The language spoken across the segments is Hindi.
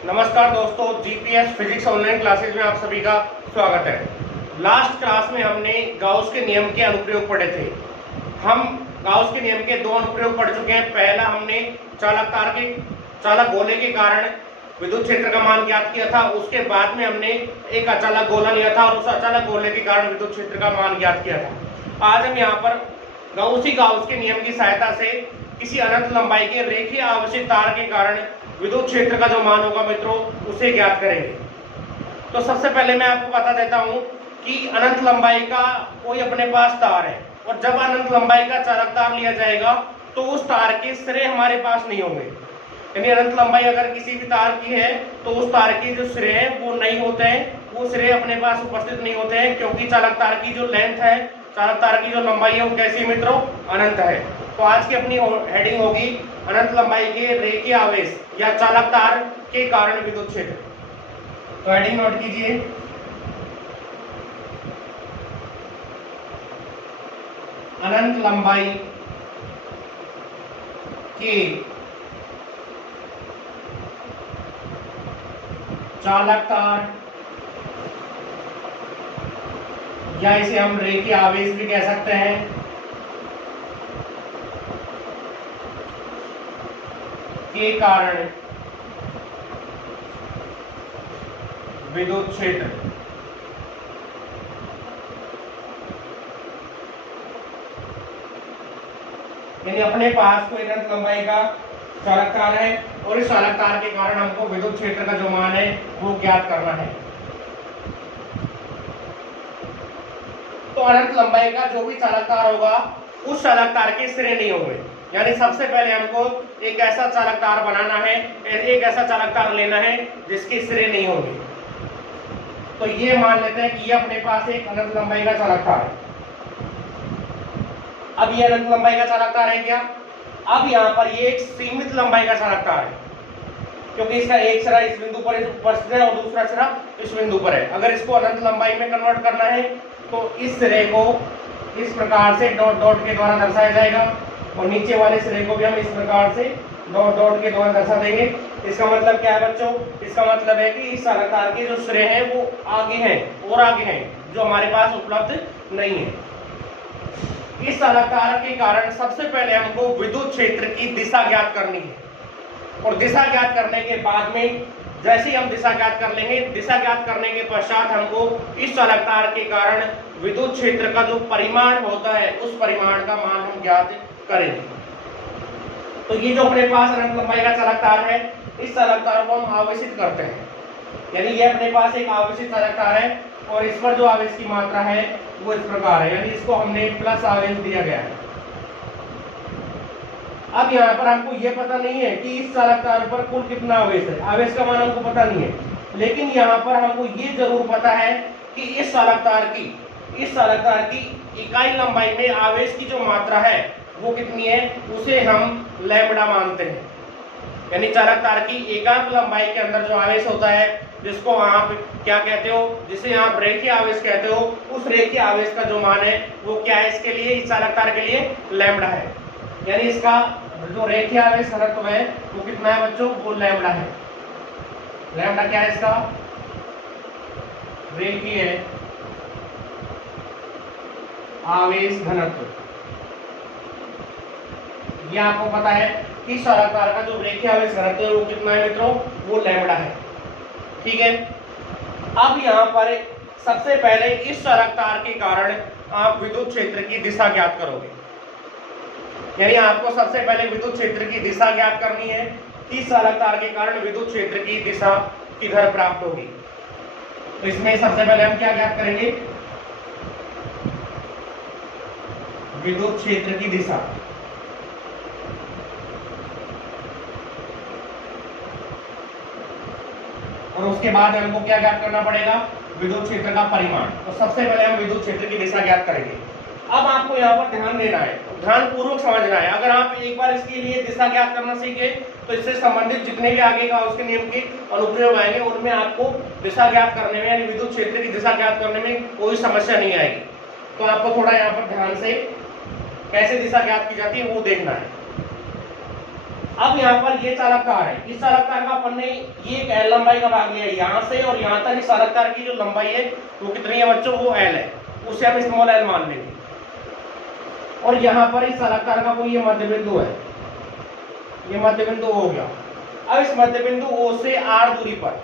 नमस्कार दोस्तों, जीपीएस फिजिक्स ऑनलाइन क्लासेज में आप सभी का स्वागत है। लास्ट क्लास में हमने गाउस के नियम के अनुप्रयोग पढ़े थे। हम गाउस के नियम के दो अनुप्रयोग पढ़ चुके हैं। पहला हमने चालक गोले के कारण विद्युत क्षेत्र का मान ज्ञात किया था। उसके बाद में हमने एक अचालक गोला लिया था और उस अचालक गोले के कारण विद्युत क्षेत्र का मान ज्ञात किया था। आज हम यहाँ पर गाउस के नियम की सहायता से किसी अनंत लंबाई के रेखीय आवेशित तार के कारण विद्युत क्षेत्र का जो मान होगा मित्रों, उसे ज्ञात करेंगे। तो सबसे पहले मैं आपको बता देता हूं कि अनंत लंबाई का कोई अपने पास तार है और जब अनंत लंबाई का चालक तार लिया जाएगा तो उस तार के सिरे हमारे पास नहीं होंगे। यानी अनंत लंबाई अगर किसी भी तार की है तो उस तार के जो सिरे हैं वो नहीं होते हैं, वो सिरे अपने पास उपस्थित नहीं होते हैं, क्योंकि चालक तार की जो लेंथ है, चालक तार की जो लंबाई है वो कैसी मित्रों, अनंत है। तो आज की अपनी हेडिंग होगी अनंत लंबाई के रेखीय आवेश या चालक तार के कारण विद्युत क्षेत्र। तो हेडिंग नोट कीजिए, अनंत लंबाई के चालक तार या इसे हम रेखीय आवेश भी कह सकते हैं के कारण विद्युत क्षेत्र। यानी अपने पास कोई अनंत लंबाई का चालक तार है और इस चालक तार के कारण हमको विद्युत क्षेत्र का जो मान है वो ज्ञात करना है। तो अनंत लंबाई का जो भी चालक तार होगा उस चालक तार के सिरे नहीं होंगे। यानी सबसे पहले हमको एक ऐसा चालक तार बनाना है, एक ऐसा चालक तार लेना है जिसके सिरे नहीं होंगे। तो ये मान लेते हैं कि ये अपने पास एक अनंत लंबाई का चालक तार है। अब ये अनंत लंबाई का चालक तार है क्या? अब यहाँ पर ये एक सीमित लंबाई का चालक तार है, क्योंकि इसका एक सिरा इस बिंदु पर उपस्थित है और दूसरा सिरा इस बिंदु पर है। अगर इसको अनंत लंबाई में कन्वर्ट करना है तो इस सिरे को इस प्रकार से डॉट डॉट के द्वारा दर्शाया जाएगा और नीचे वाले सिरे को भी हम इस प्रकार से डॉट डॉट के द्वारा दर्शा देंगे। इसका मतलब क्या है बच्चों? इसका मतलब है कि इस चालक तार के जो सिरे हैं वो आगे हैं और आगे हैं, जो हमारे पास उपलब्ध नहीं है। इस चालक तार के कारण सबसे पहले हमको विद्युत क्षेत्र की दिशा ज्ञात करनी है और दिशा ज्ञात करने के बाद में जैसे ही हम दिशा ज्ञात कर लेंगे, दिशा ज्ञात करने के पश्चात हमको इस चालक तार के कारण विद्युत क्षेत्र का जो परिमाण होता है उस परिमाण का मान हम ज्ञात करेंगे। तो ये जो अपने पास अनंत लंबाई का चालक तार है, इस चालक तार को हम आवेशित करते हैं। यानी ये अपने पास एक आवेशित चालक तार है और इस पर जो आवेश की मात्रा है वो इस प्रकार है, यानी इसको हमने प्लस आवेश दिया गया है। अब यहाँ पर हमको ये पता नहीं है कि इस चालक तार पर कुल कितना आवेश है, आवेश का मान हमको पता नहीं है, लेकिन यहाँ पर हमको ये जरूर पता है कि इस चालक तार की इकाई लंबाई में आवेश की जो मात्रा है वो कितनी है, उसे हम लैम्बडा मानते हैं। यानी चालक तार की एकांक लंबाई के अंदर जो आवेश होता है, जिसको आप क्या कहते हो, जिसे आप रेखीय आवेश कहते हो, उस रेखीय आवेश का जो मान है वो क्या है इसके लिए, इस चालक तार के लिए लैम्बडा है। यानी इसका जो रेखीय आवेश घनत्व है वो कितना है बच्चों, वो लैम्बडा है। लैम्बडा क्या है इसका, रेखीय आवेश घनत्व। ये आपको पता है कि चालक तार का जो रेखीय आवेश घनत्व है वो कितना है मित्रों, वो लैम्बडा है। ठीक है। अब यहाँ पर सबसे पहले इस चालक तार के कारण आप विद्युत क्षेत्र की दिशा ज्ञात करोगे। यानी आपको सबसे पहले विद्युत क्षेत्र की दिशा ज्ञात करनी है। इस चालक तार के कारण विद्युत क्षेत्र की दिशा किधर प्राप्त होगी। तो इसमें सबसे पहले हम क्या ज्ञात करेंगे, विद्युत क्षेत्र की दिशा। और उसके बाद हमको क्या ज्ञात करना पड़ेगा, विद्युत क्षेत्र का परिमाण। तो सबसे पहले हम विद्युत क्षेत्र की दिशा ज्ञात करेंगे। अब आपको यहाँ पर ध्यान देना है, ध्यान पूर्वक समझना है। अगर आप एक बार इसके लिए दिशा ज्ञात करना सीखे तो इससे संबंधित जितने भी आगे का उसके नियम के अनुप्रयोग आएंगे उनमें आपको दिशा ज्ञात करने में, यानी विद्युत क्षेत्र की दिशा ज्ञात करने में कोई समस्या नहीं आएगी। तो आपको थोड़ा यहाँ पर ध्यान से कैसे दिशा ज्ञात की जाती है वो देखना है। अब यहाँ पर ये चालककार है, इस चालककार का अपन ने ये एक L लंबाई का भाग लिया यहाँ से और यहाँ तक। इस चालककार की जो लंबाई है वो कितनी है बच्चों, वो L है, उसे हम स्मॉल l मान लेंगे। और यहाँ पर इस चालककार का कोई ये मध्य बिंदु है, ये मध्य बिंदु हो गया। अब इस मध्य बिंदु O से R दूरी पर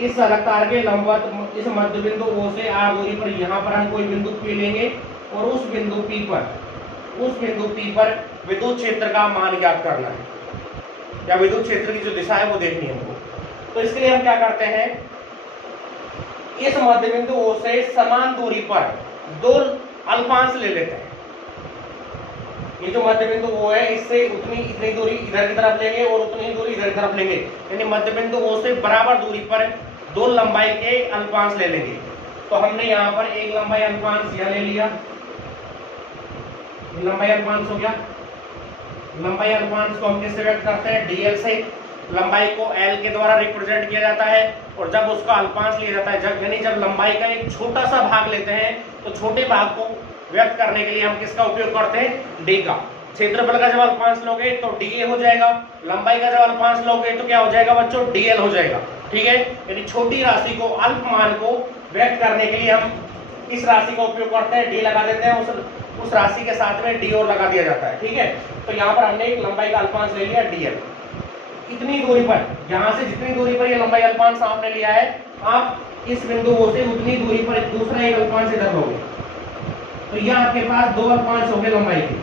इस चालककार के लंबवत इस मध्य बिंदु O से R दूरी पर यहाँ पर हम कोई बिंदु P लेंगे और उस बिंदु P पर विद्युत क्षेत्र का मान ज्ञात करना है, या विद्युत क्षेत्र की जो दिशा है वो देखनी है हमको। तो इसके लिए हम क्या करते हैं, इस मध्य बिंदु O से समान दूरी पर दो अल्पांश ले लेते हैं। ये जो मध्य बिंदु O है इससे इतनी दूरी इधर की तरफ लेंगे और उतनी ही दूरी इधर की तरफ लेंगे, यानी मध्य बिंदु O से बराबर दूरी पर दो लंबाई के अल्पांश ले लेंगे। तो हमने यहाँ पर एक लंबाई अल्पांश यह ले लिया, लंबाई अल्पांश हो गया। लंबाई अल्पांश को हम किससे व्यक्त करते हैं, dl से। लंबाई को l के द्वारा रिप्रेजेंट किया जाता है और जब उसका अल्पांश लिया जाता है, यानी जब लंबाई का एक छोटा सा भाग लेते हैं तो छोटे भाग को व्यक्त करने के लिए हम किसका उपयोग करते हैं, d का। क्षेत्रफल का जब अल्पांश लोगे तो dA हो जाएगा, लंबाई का जब अल्पांश लोगे तो क्या हो जाएगा बच्चों, dl हो जाएगा। ठीक है, यानी छोटी राशि को, अल्प मान को व्यक्त करने के लिए हम इस राशि का उपयोग करते हैं, d लगा देते हैं, उस राशि के साथ में d और लगा दिया जाता है। ठीक है, तो यहाँ पर हमने एक लंबाई का अल्पांश ले लिया dl। इतनी दूरी पर, यहाँ से जितनी दूरी पर ये लंबाई अल्पांश आपने लिया है, आप इस बिंदु O से उतनी दूरी पर दूसरा एक अल्पांश इधर लोगे, तो यह आपके पास दो अल्पांश हो गए लंबाई के।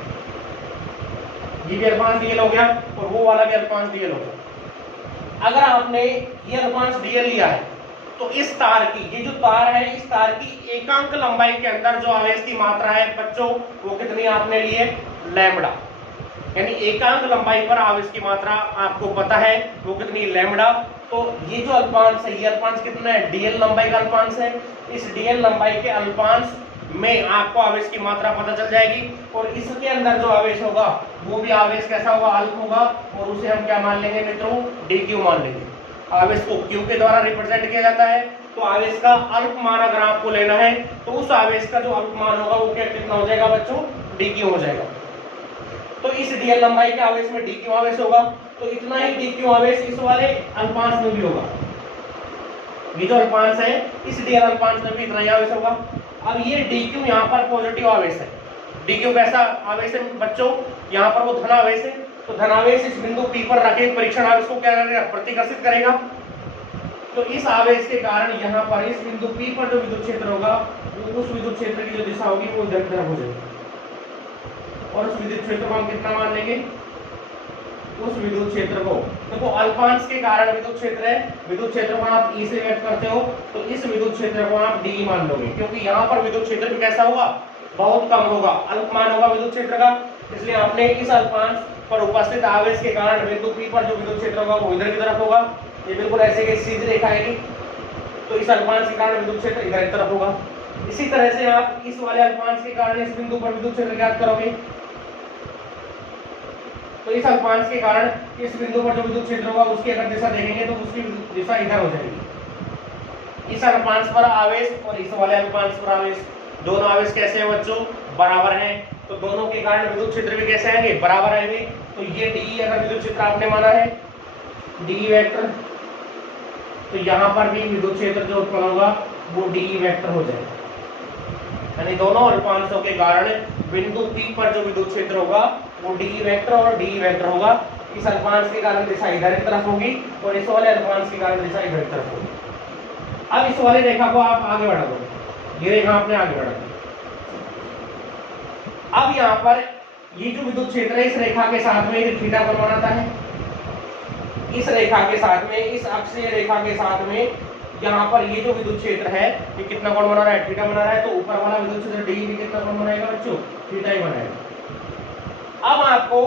ये भी अल्पांश dl हो गया और वो वाला भी अल्पांश dl हो गया। अगर आपने ये अल्पांश dl लिया है तो इस तार की, ये जो तार है, इस तार की एकांक लंबाई के अंदर जो आवेश की मात्रा है बच्चों, वो कितनी आपने ली है, लैम्बडा। यानी एकांक लंबाई पर आवेश की मात्रा आपको पता है वो कितनी, लैम्बडा। तो ये जो अल्पांश है, ये अल्पांश कितना है, dl लंबाई का अल्पांश है। इस dl लंबाई के अल्पांश में आपको आवेश की मात्रा पता चल जाएगी और इसके अंदर जो आवेश होगा वो भी आवेश कैसा होगा, अल्प होगा, और उसे हम क्या मान लेंगे मित्रों, dq मान लेंगे। आवेश को q के द्वारा रिप्रेजेंट किया जाता है, तो आवेश का अल्प मान अगर आपको लेना है तो उस आवेश का जो अल्प मान होगा वो क्या कितना हो जाएगा बच्चों, dq हो जाएगा। तो इस dl लंबाई के आवेश में dq आवेश होगा, तो इतना ही dq आवेश इस वाले अल्पांश में भी होगा। ये जो अल्पांश है इस dl अल्पांश में भी इतना ही आवेश होगा। अब ये dq यहाँ पर पॉजिटिव आवेश है। dq कैसा आवेश है बच्चों, यहाँ पर वो धन आवेश है, तो धनावेश इस बिंदु P पर रखे परीक्षण आवेश को क्या करेगा, प्रतिकर्षित करेगा। तो इस आवेश के कारण यहाँ पर इस बिंदु P पर जो विद्युत क्षेत्र होगा वो उस विद्युत क्षेत्र की जो दिशा होगी वो इधर की तरफ हो जाएगी, और उस विद्युत क्षेत्र को हम कितना मान लेंगे, उस विद्युत क्षेत्र को, देखो अल्पांश के कारण विद्युत क्षेत्र है, विद्युत क्षेत्र को आप E से व्यक्त करते हो, तो इस विद्युत क्षेत्र को आप D मान लोगे, क्योंकि यहाँ पर विद्युत क्षेत्र भी कैसा होगा, बहुत कम होगा, अल्प मान होगा विद्युत क्षेत्र का। इसलिए आपने इस अल्पांश पर उपस्थित आवेश के कारण बिंदु P पर जो विद्युत क्षेत्र होगा वो इधर की तरफ होगा। ये बिल्कुल ऐसे की सीधी रेखा है, तो इस अल्पांश के कारण विद्युत क्षेत्र इधर की तरफ होगा। इसी तरह से आप इस वाले अल्पांश के कारण इस बिंदु पर विद्युत क्षेत्र ज्ञात करोगे, तो इस अल्पांश के कारण इस बिंदु पर जो विद्युत क्षेत्र होगा उसकी अगर दिशा देखेंगे तो उसकी दिशा इधर हो जाएगी। इस अल्पांश पर आवेश और इस वाले अल्पांश पर आवेश, दोनों आवेश कैसे हैं बच्चों, बराबर हैं, तो दोनों के कारण विद्युत क्षेत्र भी कैसे आएंगे, बराबर आएंगे। तो ये डी अगर विद्युत क्षेत्र आपने माना है डी वेक्टर, तो यहाँ पर भी विद्युत क्षेत्र जो उत्पन्न होगा वो डी वेक्टर हो जाएगा, यानी दोनों अल्पांशों के कारण बिंदु P पर जो विद्युत क्षेत्र होगा वो डी वेक्टर और डी वेक्टर होगा। इस अल्पांश के कारण दिशा इधर की तरफ होगी और इस वाले अल्पांश के कारण दिशा इधर की तरफ होगी। अब इस वाली रेखा को आप आगे बढ़ा दो, ये रेखा आपने आगे बढ़ा दी। अब यहाँ पर ये जो विद्युत क्षेत्र है इस रेखा के साथ में एक थीटा कोण बनाता है, इस रेखा के साथ में, इस अक्षीय रेखा के साथ में यहाँ पर ये जो विद्युत क्षेत्र है ये कितना कोण बना रहा है, थीटा बना रहा है। तो ऊपर वाला विद्युत क्षेत्र डी भी कितना कोण बनाएगा बच्चों, थीटा ही बनाएगा। अब आपको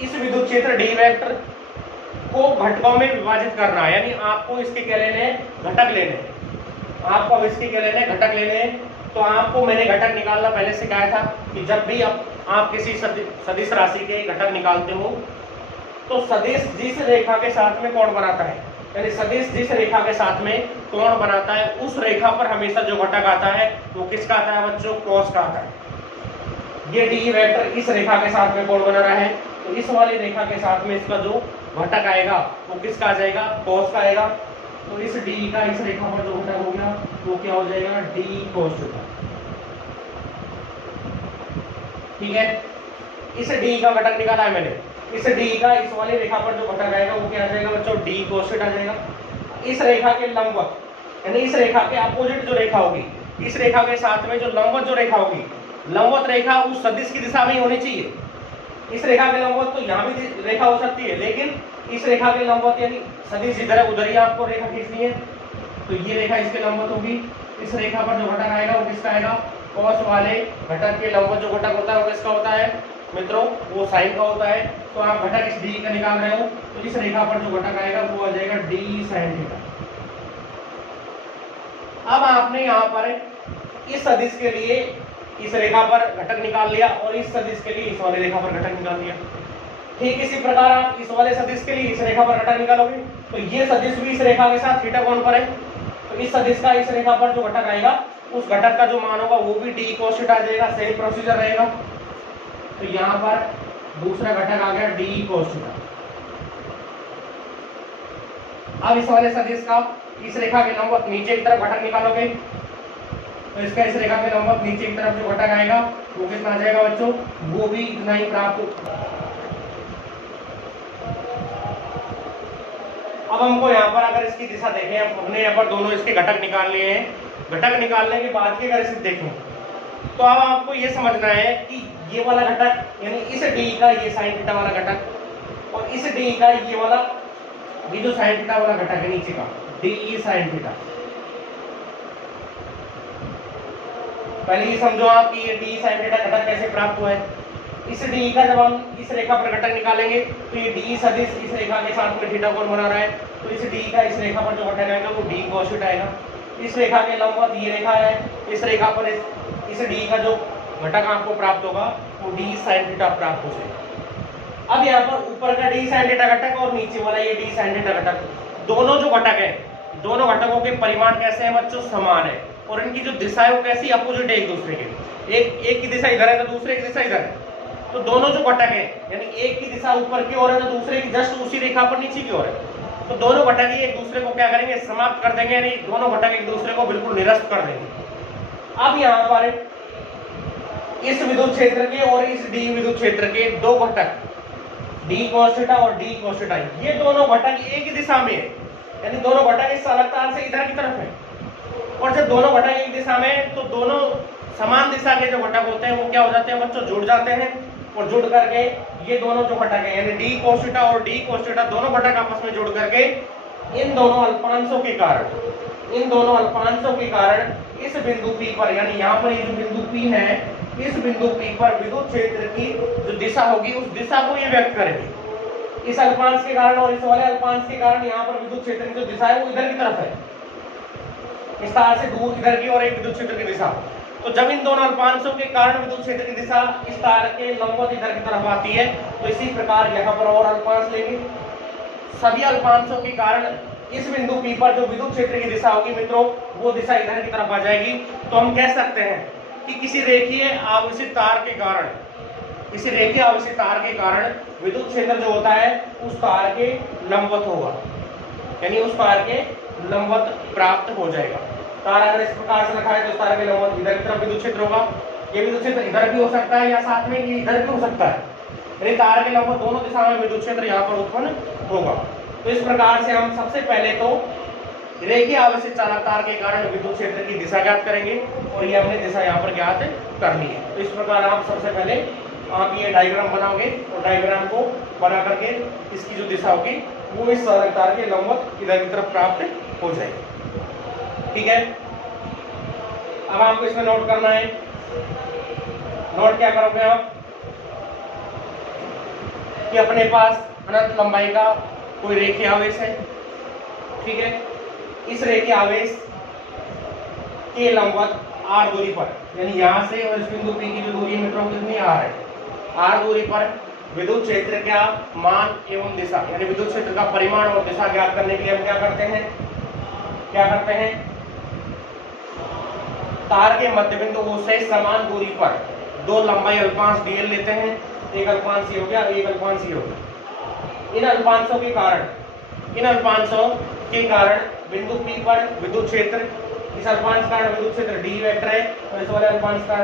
इस विद्युत क्षेत्र डी वेक्टर को घटकों में विभाजित करना है, यानी आपको इसके क्या लेने हैं, घटक लेने हैं। आपको अब इसके क्या लेने हैं, घटक लेने हैं। तो आपको मैंने घटक निकालना पहले सिखाया था कि जब भी आप किसी सदिश राशि के घटक निकालते हो तो सदिश जिस रेखा के साथ में कोण बनाता है, यानी सदिश जिस रेखा के साथ में कोण बनाता है उस रेखा पर हमेशा जो घटक आता है वो किसका आता है बच्चों, कॉस का आता है। ये डी वेक्टर इस रेखा के साथ में कोण बना रहा है, तो इस वाली रेखा के साथ में इसका जो घटक आएगा वो किसका आ जाएगा, cos का आएगा। तो इस डी का इस रेखा पर जो घटक हो गया वो क्या हो जाएगा, डी cos थीटा। ठीक है, इस डी का घटक निकाला है मैंने, इस डी का इस वाली रेखा पर जो घटक आएगा वो क्या आ जाएगा बच्चों, डी cos थीटा आ जाएगा। इस रेखा के लंबवत यानी इस रेखा के अपोजिट जो रेखा होगी, इस रेखा के साथ में जो लंबवत जो रेखा होगी, लंबवत रेखा उस सदिश की दिशा में ही होनी चाहिए। इस रेखा के लंबवत तो यहाँ भी रेखा हो सकती है, लेकिन इस रेखा के लंबवत यानी सदिश इधर है उधर ही आपको रेखा खींचनी है। तो ये रेखा इसके लंबवत होगी, इस रेखा पर जो घटक आएगा वो किसका आएगा, cos वाले घटक के लंबवत जो घटक होता है वो किसका होता है मित्रों, वो साइन का होता है। तो आप घटक इस डी का निकाल रहे हो, तो इस रेखा पर जो घटक आएगा वो आ जाएगा डी साइन थीटा। अब आपने यहाँ पर इस सदिश के लिए इस रेखा पर घटक निकाल लिया और इस सदिश के लिए इस वाले रेखा पर घटक निकाल लिया। ठीक इसी प्रकार आप इस वाले सदिश के लिए इस रेखा पर घटक निकालोगे, तो ये सदिश भी इस रेखा के साथ थीटा कोण पर है, तो इस सदिश का इस रेखा पर जो घटक आएगा उस घटक का जो मान होगा वो भी डी cos थीटा आ जाएगा। सेम प्रोसीजर रहेगा। तो यहाँ पर दूसरा घटक आ गया डी cos थीटा। अब इस वाले सदिश का इस रेखा के लंबवत नीचे की तरफ घटक निकालोगे, तो इसका इस रेखा के लंबवत नीचे की तरफ जो घटक आएगा वो कितना आ जाएगा बच्चों, वो भी इतना ही प्राप्त। अब हमको यहाँ पर अगर इसकी दिशा देखें, हमने यहाँ पर दोनों इसके घटक निकाल लिए हैं। घटक निकालने के बाद की अगर इसे देखें तो अब आपको ये समझना है कि ये वाला घटक यानी इस डी का ये साइन थीटा वाला घटक और इस डी का ये वाला ये जो साइन थीटा वाला घटक है नीचे का डी साइन थीटा, पहले ये समझो आप कि ये डी साइन थीटा घटक कैसे प्राप्त हुआ है। इस डी का जब हम इस रेखा पर घटक निकालेंगे तो ये डी सदिश इस रेखा के साथ में थीटा कोण बना रहा है, तो इस डी का इस रेखा पर जो घटक आएगा वो डी cos थीटा आएगा। इस रेखा के लंबवत ये रेखा है, इस रेखा पर इस डी का जो घटक आपको प्राप्त होगा वो डी साइन थीटा प्राप्त हो जाएगा। अब यहाँ पर ऊपर का डी साइन थीटा घटक और नीचे वाला ये डी साइन थीटा घटक, दोनों जो घटक है दोनों घटकों के परिमाण कैसे हैं बच्चों, समान है और इनकी जो दिशा है वो कैसी, अपोजिट है एक दूसरे के। एक की दिशा इधर है तो दूसरे की दिशा इधर है, तो दोनों जो घटक है यानी एक की दिशा ऊपर की ओर है तो दूसरे की जस्ट उसी रेखा पर नीचे की ओर है, तो दोनों घटक ही एक दूसरे को क्या करेंगे, समाप्त कर देंगे, यानी दोनों घटक एक दूसरे को बिल्कुल निरस्त कर देंगे। अब यहाँ पर इस विद्युत क्षेत्र के और इस डी विद्युत क्षेत्र के दो घटक डी cos थीटा और डी cos थीटा, ये दोनों घटक एक ही दिशा में है, यानी दोनों घटक इस अलग तार से इधर की तरफ है। और जब दोनों घटक एक दिशा में तो दोनों समान दिशा के जो घटक होते हैं वो क्या हो जाते हैं बच्चों, जुड़ जाते हैं और जुड़ करके ये दोनों जो घटक है यानी डी cos थीटा और डी cos थीटा दोनों घटक आपस में जुड़ करके इन दोनों अल्पांशों के कारण इस बिंदु P पर यानी यहाँ पर ये जो बिंदु P है, इस बिंदु P पर विद्युत क्षेत्र की जो दिशा होगी उस दिशा को ये व्यक्त करेंगे। इस अल्पांश के कारण और इस वाले अल्पांश के कारण यहाँ पर विद्युत क्षेत्र की जो दिशा है वो इधर की तरफ है, इस तार से दूर इधर की और एक विद्युत क्षेत्र की दिशा। तो जब इन दोनों अल्पांशों के कारण विद्युत क्षेत्र की दिशा इस तार के लंबवत इधर की तरफ आती है, तो इसी प्रकार यहाँ पर और अल्पांश लेंगे। सभी अल्पांशों के कारण इस बिंदु P पर जो विद्युत क्षेत्र की दिशा होगी मित्रों वो दिशा इधर की तरफ आ जाएगी। तो हम कह सकते हैं कि किसी रेखीय आवेशित तार के कारण विद्युत क्षेत्र जो होता है उस तार के लंबवत होगा, यानी उस तार के लंबवत प्राप्त हो जाएगा। तार अगर इस प्रकार से रखा है तो उस तार के लंबवत इधर की तरफ विद्युत क्षेत्र होगा। ये विद्युत क्षेत्र इधर भी हो सकता है या साथ में ये इधर भी हो सकता है, यानी तार के लंबवत दोनों दिशाओं में विद्युत क्षेत्र यहाँ पर उत्पन्न होगा। तो इस प्रकार से हम सबसे पहले तो रेखीय आवेशित चालक तार के कारण विद्युत क्षेत्र की दिशा ज्ञात करेंगे और ये हमने दिशा यहाँ पर ज्ञात कर ली है। तो इस प्रकार आप सबसे पहले आप ये डायग्राम बनाओगे और डायग्राम को बना करके इसकी जो दिशा होगी वो इस चालक तार के लंबवत इधर की तरफ प्राप्त हो जाएगी। ठीक है, अब आपको इसमें नोट करना है। नोट क्या करोगे आप कि अपने पास अनंत लंबाई का कोई रेखीय आवेश है, ठीक है, इस रेखीय आवेश के लंबवत r दूरी पर यानी यहाँ से और इस बिंदु P की जो दूरी मित्रों कितनी r है, r दूरी पर विद्युत क्षेत्र का मान एवं दिशा यानी विद्युत क्षेत्र का परिमाण और दिशा ज्ञात करने के लिए हम क्या करते हैं तार के मध्य बिंदु से समान दूरी पर दो लंबाई अल्पांश dl लेते हैं, एक अल्पांश ये हो गया, एक अल्पांश ये हो गया। इन अल्पांशों के कारण बिंदु P पर विद्युत क्षेत्र, इस अल्पांश का विद्युत क्षेत्र d वेक्टर है और इस वाले अल्पांश का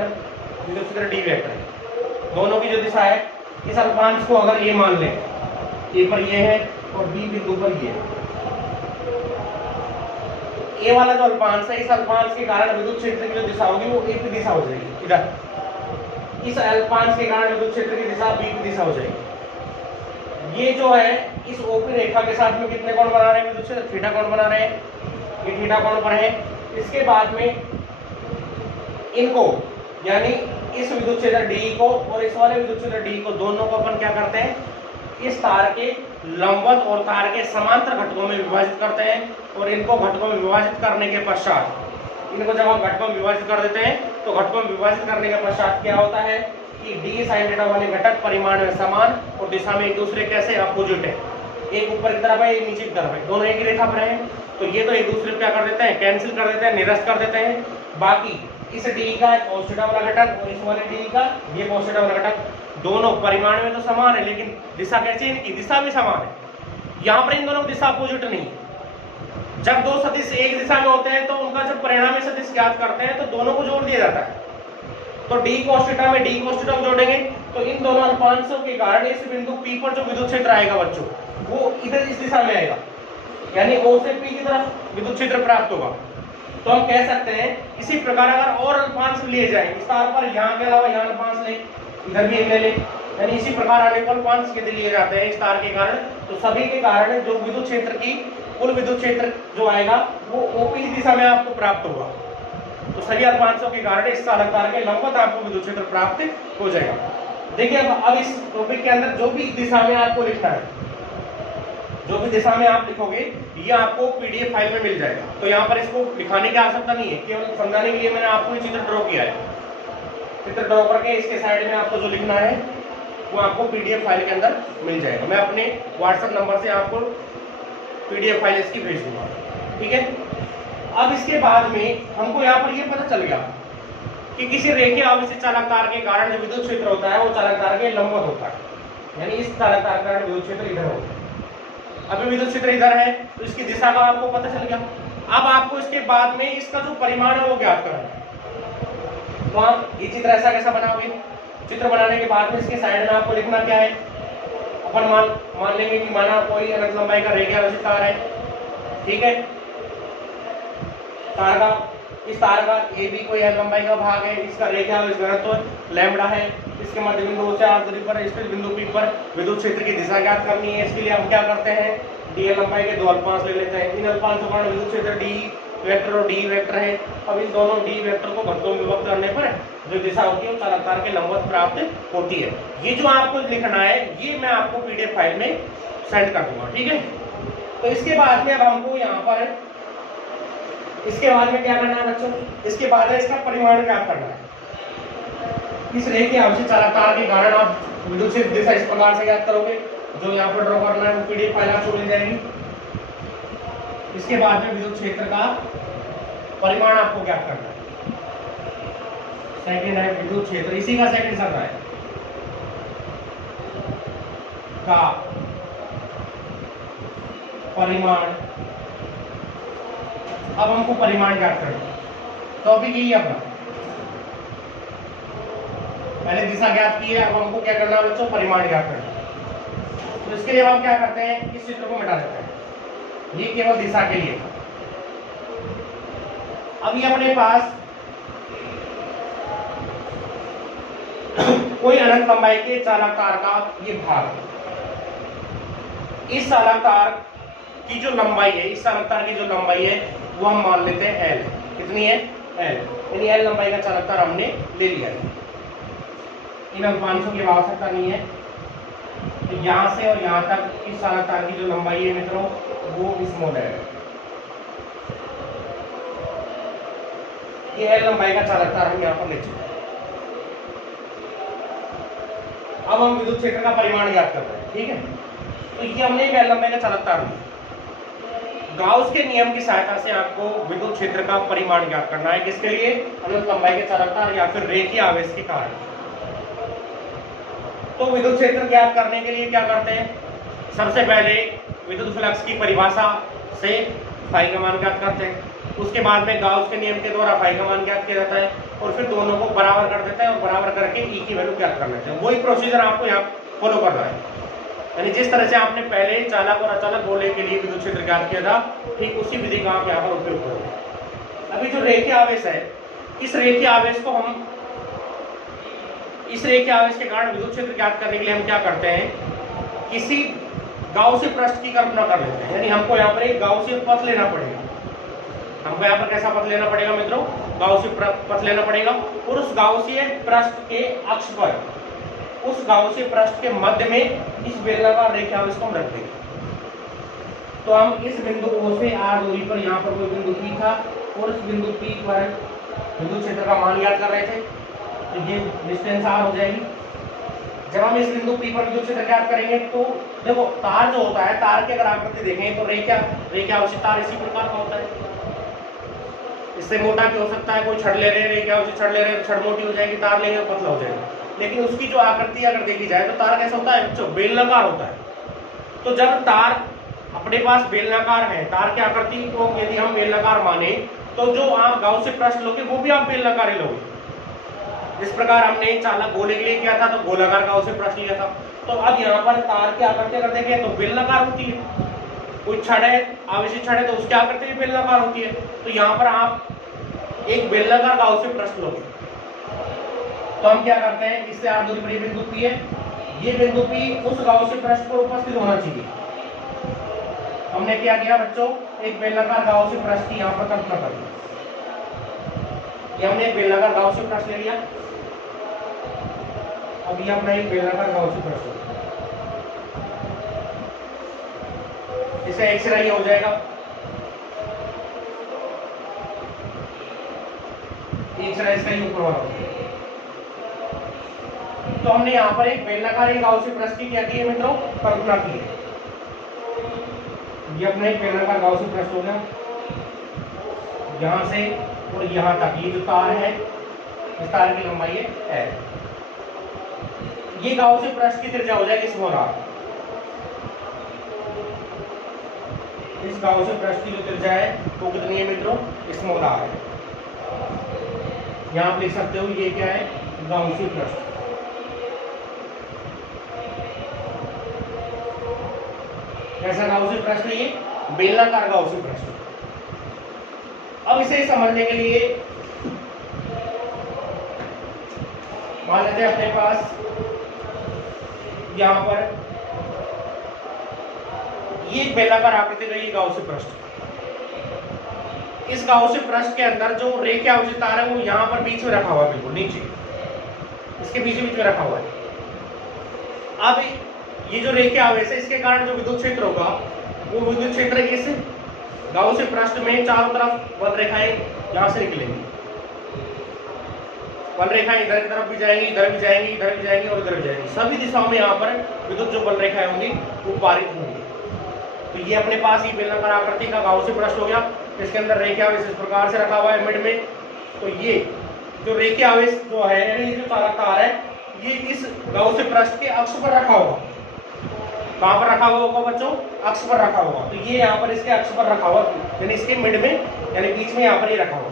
विद्युत क्षेत्र d वेक्टर है। दोनों की जो दिशा है, इस अल्पांश को अगर ये मान लें, ए पर ये है और बी बिंदु पर ये है, ए वाला जो अल्पांश है, इस अल्पांश के कारण विद्युत क्षेत्र की जो दिशा होगी वो ए की दिशा हो जाएगी इधर। इस अल्पांश के कारण विद्युत क्षेत्र की दिशा बी की दिशा हो जाएगी। ये जो है इस ओपी रेखा के साथ में कितने कोण बना रहे हैं विद्युत क्षेत्र? थीटा कोण बना रहे हैं, ये थीटा कोण पर है। इसके बाद में इनको यानी इस विद्युत क्षेत्र डी को और इस वाले विद्युत क्षेत्र डी को, दोनों को अपन क्या करते हैं, इस तार के लंबवत और तार के समांतर घटकों में विभाजित करते हैं और इनको घटकों में विभाजित करने के पश्चात, इनको जब हम घटकों में विभाजित कर देते हैं तो घटकों में विभाजित करने के पश्चात क्या होता है कि डी साइन थीटा वाले घटक परिमाण में समान और दिशा में एक दूसरे कैसे अपोजिट है, एक ऊपर की तरफ है, एक नीचे की तरफ है, दोनों एक ही रेखा पर है, तो ये तो एक दूसरे को क्या कर देते हैं, कैंसिल कर देते हैं, निरस्त कर देते हैं। बाकी इस डी का cos थीटा वाला घटक और इस वाले डी का ये cos थीटा वाला घटक, दोनों परिमाण में तो समान है लेकिन दिशा कैसी है, इनकी दिशा भी समान है। यहाँ पर इन दोनों की दिशा अपोजिट नहीं है। जब दो सदिश एक दिशा में होते हैं तो उनका जब परिणामी सदिश ज्ञात करते हैं तो दोनों को जोड़ दिया जाता है। तो डी cos थीटा में डी cos थीटा को जोड़ेंगे तो इन दोनों अल्पांशों के कारण इस बिंदु P पर जो विद्युत क्षेत्र आएगा बच्चों, वो इधर इस दिशा में आएगा, यानी O से P की तरफ विद्युत क्षेत्र प्राप्त होगा। तो हम कह सकते हैं इसी प्रकार अगर और अल्पांश लिए जाए इस तार पर, यहाँ के अलावा यहाँ अल्पांश ले, इधर भी एक ले ले, यानी इसी प्रकार अनेक अल्पांश यदि लिए जाते हैं इस तार के कारण, तो सभी के कारण जो विद्युत क्षेत्र की कुल विद्युत क्षेत्र जो आएगा वो ओपी की दिशा में आपको प्राप्त होगा। तो सभी अल्पांशों के कारण इस चालक तार के लंबवत आपको विद्युत क्षेत्र प्राप्त हो जाएगा। देखिए अब इस टॉपिक के अंदर जो भी दिशा में आपको लिखना है, जो भी दिशा में आप लिखोगे ये आपको पीडीएफ फाइल में मिल जाएगा। तो यहाँ पर इसको लिखाने की आवश्यकता नहीं है, केवल समझाने के लिए मैंने आपको ये चित्र ड्रॉ किया है। चित्र ड्रॉ करके इसके साइड में आपको जो लिखना है वो आपको पीडीएफ फाइल के अंदर मिल जाएगा। मैं अपने व्हाट्सएप नंबर से आपको पीडीएफ फाइल इसकी भेज दूंगा, ठीक है। अब इसके बाद में हमको यहाँ पर ये पता चल गया कि किसी रेखीय आवेशित चालक तार के कारण जो विद्युत क्षेत्र होता है वो चालक तार के लंबवत होता है, यानी इस चालक तार के कारण विद्युत क्षेत्र इधर होता है। अभी विद्युत क्षेत्र इधर है तो इसकी दिशा का आपको पता चल गया। अब आपको इसके बाद में इसका जो परिमाण है वो ज्ञात करना है। तो आप ये चित्र ऐसा कैसा बनाओगे, चित्र बनाने के बाद में इसके साइड में आपको लिखना क्या है, अपन मान लेंगे कि माना कोई अनंत लंबाई का रेखीय आवेशित तार है, ठीक है। तार का इस तार का ए बी कोई लंबाई का भाग है, इसका रेखीय आवेश घनत्व लैम्बडा है, इसके मध्य बिंदु से आर दूरी पर इस बिंदु P पर विद्युत क्षेत्र की दिशा ज्ञात करनी है। इसके लिए हम क्या करते हैं, डी लंबाई के दो अल्पांश ले लेते हैं। इन अल्पांशों का विद्युत क्षेत्र डी वेक्टर और डी वेक्टर है। अब इन दोनों डी वेक्टर को घटकों में विभक्त करने पर जो दिशा होती है वो चालक तार के लंबवत प्राप्त होती है। ये जो आपको लिखना है ये मैं आपको पीडीएफ फाइल में सेंड कर दूंगा, ठीक है। तो इसके बाद में अब हमको यहाँ पर इसके बाद में क्या करना है बच्चों, इसके बाद में इसका परिमाण ज्ञात करना है। इस रेखीय आवेशित चालक तार के कारण आप विद्युत क्षेत्र दिशा इस प्रकार से ज्ञात करोगे, जो यहाँ पर ड्रॉ करना है वो पीडीएफ फाइल आपको मिल जाएगी। इसके बाद में विद्युत क्षेत्र का परिमाण आपको ज्ञात करना है। सेकंड है विद्युत क्षेत्र, इसी का सेकंड चल रहा है का परिमाण। अब हमको परिमाण ज्ञात करना है, टॉपिक यही अपना, पहले दिशा ज्ञात की है, अब हमको क्या करना है बच्चों, परिमाण ज्ञात करना है। तो इसके लिए हम क्या करते हैं, इस चित्र को मिटा देते हैं, ये केवल दिशा के लिए था। अब ये अपने पास कोई अनंत लंबाई के चालक तार का ये भाग, इस चालक तार की जो लंबाई है, इस चालक तार की जो लंबाई है वो हम मान लेते हैं L। कितनी है, L, यानी L लंबाई का चालक तार हमने ले लिया है। इन अल्पांशों की आवश्यकता नहीं है। तो यहाँ से और यहाँ तक इस चालक तार की जो लंबाई है मित्रों वो स्मॉल है, ये L लंबाई का चालक तार हम यहाँ पर ले चुके हैं। अब हम विद्युत क्षेत्र का परिमाण ज्ञात करते हैं, ठीक है। तो ये हमने एक L लंबाई का चालक तार लिया। गाउस के नियम की सहायता से आपको विद्युत क्षेत्र का परिमाण ज्ञात करना है, किसके लिए, अनंत लंबाई के चालक तार या फिर रेखीय आवेश के कारण। तो विद्युत क्षेत्र ज्ञात करने के लिए क्या करते हैं, सबसे पहले विद्युत फ्लक्स की परिभाषा से फाई का मान ज्ञात करते हैं, उसके बाद में गाउस के नियम के द्वारा फाई का मान ज्ञात किया जाता है और फिर दोनों को बराबर कर देते हैं और बराबर करके ई की वैल्यू ज्ञात कर लेते हैं। वही प्रोसीजर आपको यहाँ फॉलो करना है, यानी जिस तरह से आपने पहले चालक और अचालक गोले के लिए विद्युत क्षेत्र ज्ञात किया था, ठीक उसी विधि का आप यहाँ पर उपयोग करोगे। अभी जो रेखीय आवेश है, इस रेखीय आवेश को हम इस रेखीय आवेश के कारण विद्युत क्षेत्र ज्ञात करने के लिए हम क्या करते हैं, किसी गाउसीय पृष्ठ की कल्पना कर लेते हैं, यानी हमको यहाँ पर एक गाउसीय पथ लेना पड़ेगा। हमको यहाँ पर कैसा पथ लेना पड़ेगा मित्रों, गाउसीय पथ लेना पड़ेगा और उस गाउसीय पृष्ठ के अक्ष पर, उस गाउसीय पृष्ठ के मध्य में इस बेलनाकार रेखीय आवेश को हम रख देंगे। तो हम इस बिंदु O से R दूरी पर यहाँ पर कोई बिंदु P था और इस बिंदु P पर विद्युत क्षेत्र का मान ज्ञात कर रहे थे, तो ये डिस्टेंस R हो जाएगी। जब हम इस बिंदु P पर विद्युत क्षेत्र ज्ञात करेंगे तो देखो तार जो होता है, तार की अगर आकृति देखें तो रेखीय आवेशित तार इसी प्रकार का होता है। इससे मोटा भी हो सकता है, कोई छड़ ले रहे हैं, रेखीय आवेशित छड़ ले रहे हैं तो छड़ मोटी हो जाएगी, तार लेंगे तो पतला हो जाएगा। लेकिन उसकी जो आकृति अगर देखी जाए तो तार कैसा होता है बच्चों, बेलनाकार होता है। तो जब तार अपने पास बेलनाकार है, तार की आकृति को यदि हम बेलनाकार माने तो जो आप गाउसीय पृष्ठ लोगे वो भी आप बेलनाकार ही लोगे। जिस प्रकार हमने चालक गोले के लिए किया था तो गोलाकार गाउसीय पृष्ठ लिया था, तो अब यहाँ पर तार की आकृति अगर देखें तो बेलनाकार होती है। कोई छड़ है, आवेशित छड़ है, तो उसकी आकृति भी बेलनाकार होती है। तो यहाँ पर आप एक बेलनाकार गाउसीय पृष्ठ लोगे। तो हम क्या करते हैं, इससे R दूरी पर ये बिंदु P है, ये बिंदु P उस गाउसीय पृष्ठ पर उपस्थित होना चाहिए। हमने क्या किया बच्चों, एक बेलनाकार गाउसीय पृष्ठ की यहाँ पर कल्पना कर ली। ये हमने एक बेलनाकार गाउसीय पृष्ठ ले लिया। अब ये अपना एक बेलनाकार गाउसीय पृष्ठ, इसे एक सिरा ये हो जाएगा, एक सिरा इसका ही ऊपर वाला हो जाएगा। तो हमने यहाँ पर एक बेलनाकार गाउसीय पृष्ठ की क्या की है मित्रों, कल्पना की है। ये अपना एक बेलनाकार गाउसीय पृष्ठ हो गया, यहाँ से और यहाँ तक ये जो तार है, इस तार की लंबाई है। ये गाउसीय पृष्ठ की त्रिज्या हो जाएगी स्मॉल r। इस गाउसीय पृष्ठ की जो त्रिज्या है वो कितनी है मित्रों, स्मॉल r है। यहाँ आप लिख सकते हो ये क्या है, गाउसीय पृष्ठ। कैसा गाउसीय पृष्ठ है ये, बेलनाकार गाउसीय पृष्ठ। अब इसे समझने के लिए मान लेते हैं अपने पास यहाँ पर ये बेलनाकार आकृति रही गाउसीय पृष्ठ। इस गाउसीय पृष्ठ के अंदर जो रेखीय आवेशित तार है वो यहाँ पर बीच में रखा हुआ है, बिल्कुल नीचे इसके बीच में रखा हुआ है। अब ये जो रेखीय आवेश है इसके कारण जो विद्युत क्षेत्र होगा वो विद्युत क्षेत्र इस गाउसीय पृष्ठ में चारों तरफ बल रेखाएं यहाँ से निकलेंगी। बल रेखाएं इधर की तरफ भी जाएंगी, इधर भी जाएंगी, इधर भी जाएंगी और इधर भी जाएंगी। सभी दिशाओं में यहाँ पर विद्युत जो बल रेखाएं होंगी वो पारित होंगी। तो ये अपने पास ये बेलनाकार आकृति का गाउसीय पृष्ठ हो गया। इसके अंदर रेखीय आवेश इस प्रकार से रखा हुआ है मिड में। तो ये जो रेखीय आवेश जो है, यानी ये जो चालक तार है, ये इस गाउसीय पृष्ठ के अक्ष पर रखा होगा। कहाँ पर रखा हुआ होगा बच्चों, अक्ष पर रखा होगा। तो ये यहाँ पर इसके अक्ष पर रखा हुआ, यानी इसके मिड में, यानी बीच में यहाँ पर ही रखा हुआ।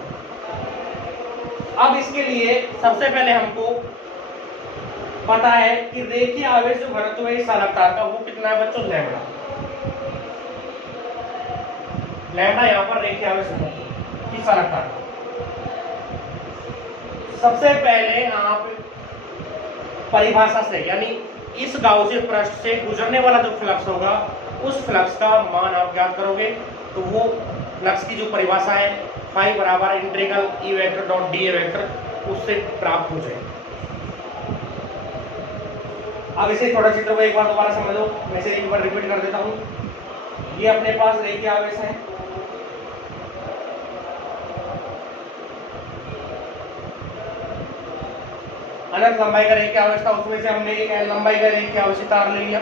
अब इसके लिए सबसे पहले हमको पता है कि रेखीय आवेश जो घनत्व है इस चालक तार का वो कितना है बच्चों, लैम्डा। लैम्डा यहाँ पर रेखीय आवेश इस चालक तार का। सबसे पहले आप परिभाषा से, यानी इस गाउसीय पृष्ठ से गुजरने वाला जो फ्लक्स होगा उस फ्लक्स का मान आप ज्ञात करोगे। तो वो फ्लक्स की जो परिभाषा है फाई बराबर integral E vector dot D A vector, उससे प्राप्त हो जाएगी। अब इसे थोड़ा चित्र को एक बार दोबारा समझो, मैं इसे एक बार रिपीट कर देता हूँ। ये अपने पास रेखीय आवेश है, अनंत लंबाई का रेखीय आवेश था, उसमें से हमने एक L लंबाई का रेखीय आवेशित तार ले लिया।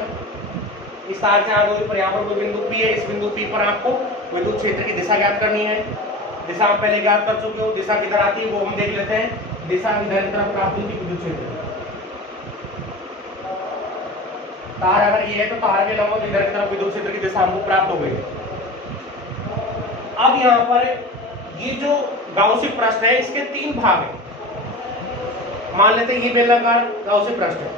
इस तार से आगे पर यहाँ पर कोई बिंदु P है, इस बिंदु P पर आपको विद्युत क्षेत्र की दिशा ज्ञात करनी है। दिशा आप पहले ज्ञात कर चुके हो, दिशा किधर आती है वो हम देख लेते हैं। दिशा इधर की तरफ प्राप्त होती है विद्युत क्षेत्र। तार अगर ये है तो तार के लंबवत इधर की तरफ विद्युत क्षेत्र की दिशा हमको प्राप्त हो गई। अब यहाँ पर ये जो गाउसी प्रश्न है इसके 3 भाग हैं। मान लेते हैं ये बेलनाकार गाउसी प्रश्न है,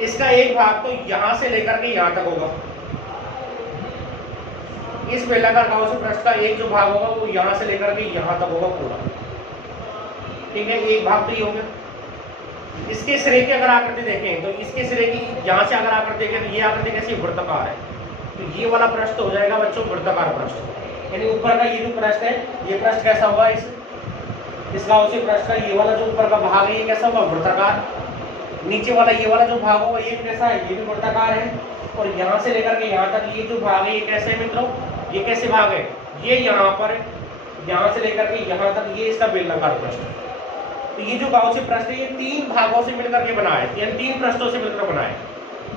इसका एक भाग तो यहां से लेकर के यहां तक होगा। इस बेलनाकार गाउसी प्रश्न का एक जो भाग होगा वो यहां से लेकर के यहां तक होगा पूरा, ठीक है। एक भाग तो ये हो गया। इसके सिरे की अगर आकृति देखें तो इसके सिरे की यहां से अगर आकृति देखें तो ये आकृति कैसी वृत्ताकार है, तो ये वाला प्रश्न हो जाएगा बच्चों वृत्ताकार प्रश्न। यानी ऊपर का ये जो प्रश्न है ये प्रश्न कैसा होगा, इस गाउसी प्रश्न का ये वाला जो ऊपर का भाग है ये कैसा होगा वृत्ताकार। नीचे वाला ये वाला जो भाग होगा ये कैसा है, ये भी वृत्ताकार है। और यहाँ से लेकर के यहाँ तक ये जो भाग है ये कैसे है मित्रों, ये कैसे भाग है, ये यहाँ पर यहाँ से लेकर के यहाँ तक ये इसका बेलनाकार प्रश्न। तो ये जो गाउसी प्रश्न है ये 3 भागों से मिलकर के बना है, यानी 3 प्रश्नों से मिलकर बना है।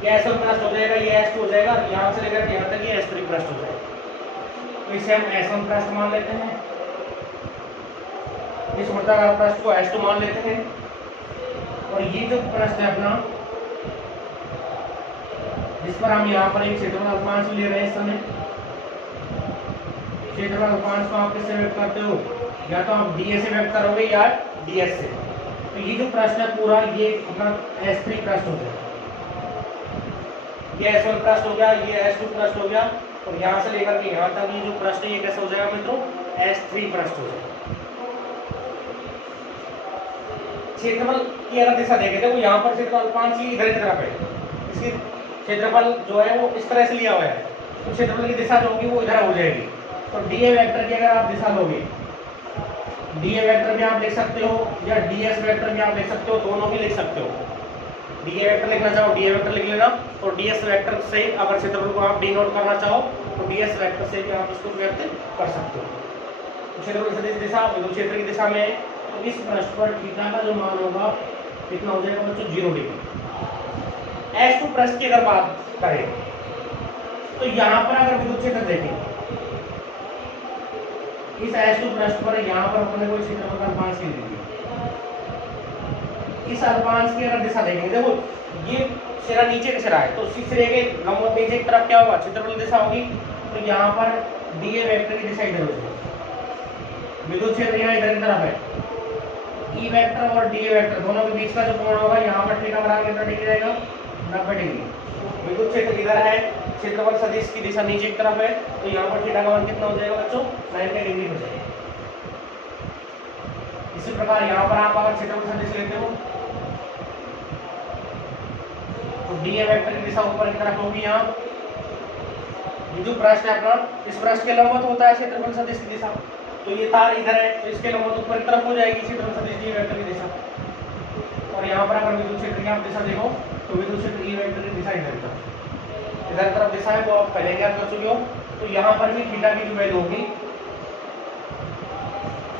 ये S1 प्रश्न हो जाएगा, ये S2 हो जाएगा, और यहाँ से लेकर के यहाँ तक ये S3 प्रश्न हो जाएगा। तो इसे हम S1 प्रश्न मान लेते हैं, इस वृत्ताकार प्रश्न को S2 मान लेते हैं। और ये जो प्रश्न है अपना जिस पर हम यहाँ पर एक क्षेत्रफल अल्पांश ले रहे हैं इस समय, क्षेत्रफल अल्पांश को आप किससे व्यक्त करते हो, या तो आप ds से व्यक्त करोगे या ds से। तो ये जो प्रश्न है पूरा ये अपना S3 प्रश्न हो गया, ये S1 प्रश्न हो गया, ये S2 प्रश्न हो गया, और यहाँ से लेकर के यहाँ तक ये जो प्रश्न है ये कैसे हो जाएगा मित्रों S3 प्रश्न हो जाएगा। क्षेत्रफल की अगर दिशा देखें तो यहाँ पर क्षेत्रफल अल्पांश इधर की तरफ है, इसकी क्षेत्रफल जो है वो इस तरह से लिया हुआ है, तो क्षेत्रफल की दिशा जो होगी वो इधर हो जाएगी। तो dA वेक्टर की अगर आप दिशा लोगे, dA वेक्टर भी आप लिख सकते हो या ds वेक्टर भी आप लिख सकते हो, दोनों भी लिख सकते हो। dA वेक्टर लिखना चाहो dA वेक्टर लिख लेना, और ds वेक्टर से अगर क्षेत्रफल को आप डिनोट करना चाहो तो ds वेक्टर से भी आप इसको व्यक्त कर सकते हो। क्षेत्रफल सदिश दिशा विद्युत क्षेत्र की दिशा में, तो इस प्रश्न पर थीटा का जो मान होगा कितना हो जाएगा बच्चों 0 डिग्री। S2 प्रश्न की अगर बात करें तो यहाँ पर अगर विद्युत क्षेत्र देखें, इस S2 प्रश्न पर यहाँ पर अपने को क्षेत्रफल का अल्पांश ले लीजिए। इस अल्पांश की अगर दिशा देखेंगे, देखो ये सिरा नीचे का सिरा है, तो इसी सिरे के लंबवत नीचे की तरफ क्या होगा क्षेत्रफल दिशा होगी। तो यहाँ पर dA वेक्टर की दिशा इधर हो जाएगी, विद्युत क्षेत्र यहाँ इधर की तरफ है, E वेक्टर और dA वेक्टर दोनों के बीच का जो कोण होगा यहाँ पर थीटा बराबर कितना डिग्री रहेगा 90 डिग्री। विद्युत क्षेत्र इधर है, क्षेत्रफल सदिश की दिशा नीचे की तरफ है, तो यहाँ पर थीटा का मान कितना हो जाएगा बच्चों 90 डिग्री हो जाएगा। इसी प्रकार यहाँ पर आप अगर क्षेत्रफल सदिश लेते हो तो dA वेक्टर की दिशा ऊपर की तरफ होगी। यहाँ ये जो प्रश्न है अपना, इस प्रश्न के लंबवत होता है क्षेत्रफल सदिश की दिशा, तो ये तार इधर है तो इसके लंबवत ऊपर की तरफ हो जाएगी क्षेत्रफल सदिश dA वेक्टर की दिशा। और यहाँ पर अगर विद्युत क्षेत्र की आप दिशा देखो तो विद्युत क्षेत्र E वेक्टर की दिशा इधर तरफ दिशा है, वो आप पहले ज्ञात कर चुके हो। तो यहाँ पर भी थीटा की जो वैल्यू होगी,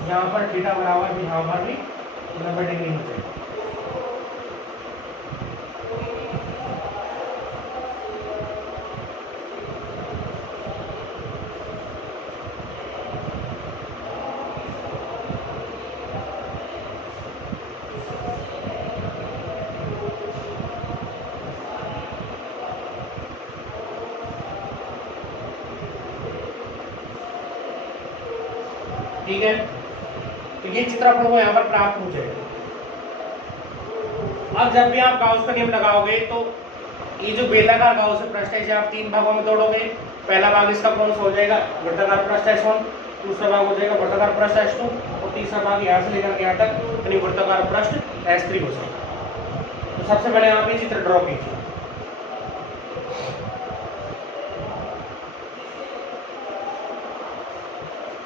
यहाँ पर थीटा बराबर भी यहाँ पर भी 90 डिग्री हो जाएगी। ठीक है, तो ये चित्र अपन को यहाँ पर प्राप्त हो जाएगा। अब जब भी आप गाउस का नियम लगाओगे तो ये जो बेलनाकार गाउस प्रश्न है इसे आप 3 भागों में तोड़ोगे। पहला भाग इसका कौन सा हो जाएगा वृत्ताकार प्रश्न S1, दूसरा भाग हो जाएगा वृत्ताकार प्रश्न S2, और तीसरा भाग यहाँ से लेकर यहाँ तक यानी वृत्ताकार प्रश्न S3 हो जाएगा। तो सबसे पहले आप ये चित्र ड्रॉ कीजिए।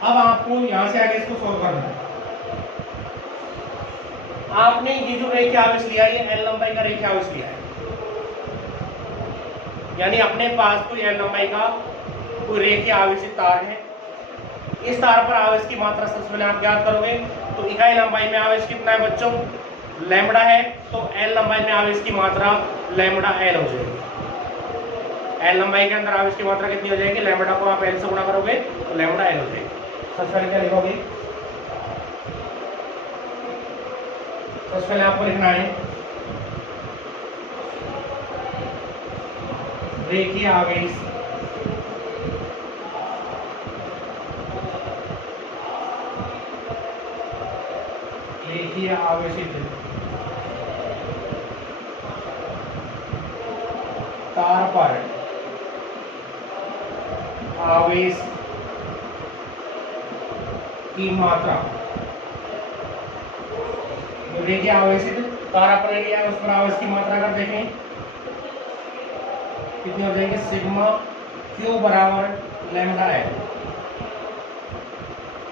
अब आपको यहां से आगे इसको सोल्व करना है। आपने ये जो रेखा आवेश लिया है ये L लंबाई का रेखा आवेश लिया है, यानी अपने पास कोई L लंबाई का कोई रेखा आवेशित तार है। इस तार पर आवेश की मात्रा सबसे पहले आप ज्ञात करोगे। तो इकाई लंबाई में आवेश कितना है बच्चों लैम्बडा है, तो L लंबाई में आवेश की मात्रा लैम्बडा L हो जाएगी। L लंबाई के अंदर आवेश की मात्रा कितनी हो जाएगी, लैम्बडा को आप L से गुणा करोगे तो लैम्बडा L हो जाएगी। सबसे पहले क्या लिखोगे, सबसे पहले आपको लिखना है रेखीय आवेश आवेशित तार पर आवेश की मात्रा, रेखीय आवेशित तार पर लिया उस पर आवेश की मात्रा अगर देखें कितनी हो जाएगी, सिग्मा क्यू बराबर लैम्डा एल,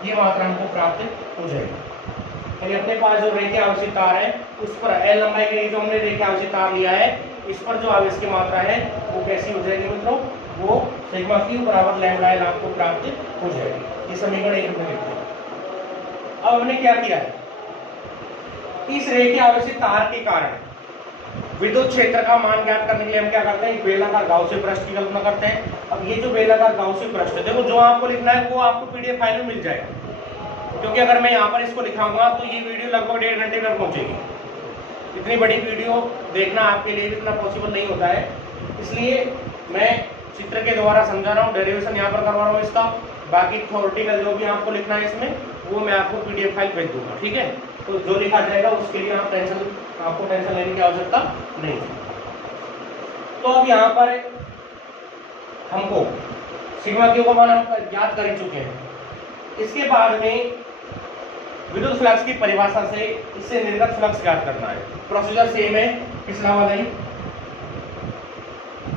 ये मात्रा हमको प्राप्त हो जाएगी। यानी अपने पास जो रेखीय आवेशित तार है उस पर एल लंबाई के लिए जो हमने रेखीय आवेशित तार लिया है, इस पर जो आवेश की मात्रा है वो कैसी हो जाएगी मित्रों, वो सिग्मा क्यू बराबर लैम्डा एल आपको प्राप्त हो जाएगी। ये समीकरण 1 में लिखते हैं। अब हमने क्या किया है, इस रेखीय आवेशित तार के कारण विद्युत क्षेत्र का मान ज्ञात करने के लिए हम क्या करते हैं, बेलनाकार गाउसीय पृष्ठ की कल्पना करते हैं। अब ये जो बेलनाकार गाउसीय पृष्ठ है, देखो जो आपको लिखना है वो आपको पीडीएफ फाइल में मिल जाएगा, क्योंकि अगर मैं यहाँ पर इसको लिखाऊंगा तो ये वीडियो लगभग 1.5 घंटे तक पहुंचेगी। इतनी बड़ी वीडियो देखना आपके लिए इतना पॉसिबल नहीं होता है, इसलिए मैं चित्र के द्वारा समझा रहा हूँ, डेरिवेशन यहाँ पर करवा रहा हूँ इसका। बाकी थ्योरेटिकल जो भी आपको लिखना है इसमें वो मैं आपको पीडीएफ फाइल भेज दूंगा, ठीक है। तो जो लिखा जाएगा उसके लिए आपको टेंशन लेने की आवश्यकता नहीं है। तो अब यहाँ पर हमको सिग्मा क्यू का मान हम ज्ञात कर चुके हैं। इसके बाद में विद्युत फ्लक्स की परिभाषा से इससे निर्गत फ्लक्स ज्ञात करना है। प्रोसीजर सेम है, पिछला वाला ही।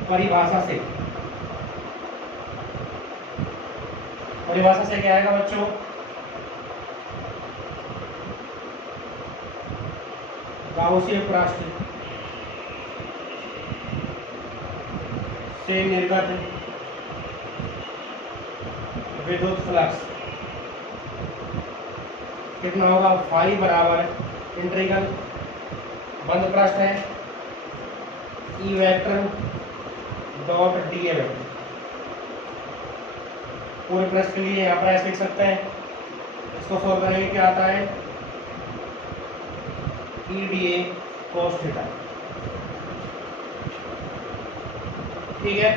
परिभाषा से क्या आएगा बच्चों, गाउसीय पृष्ठ से निर्गत विद्युत फ्लक्स कितना होगा, फाई बराबर इंटीग्रल बंद पृष्ठ है E vector dot D A vector. पूरे पृष्ठ के लिए यहाँ पर ऐसे लिख सकते हैं, इसको सोल्व करेंगे क्या आता है, E D A cos theta, ठीक है।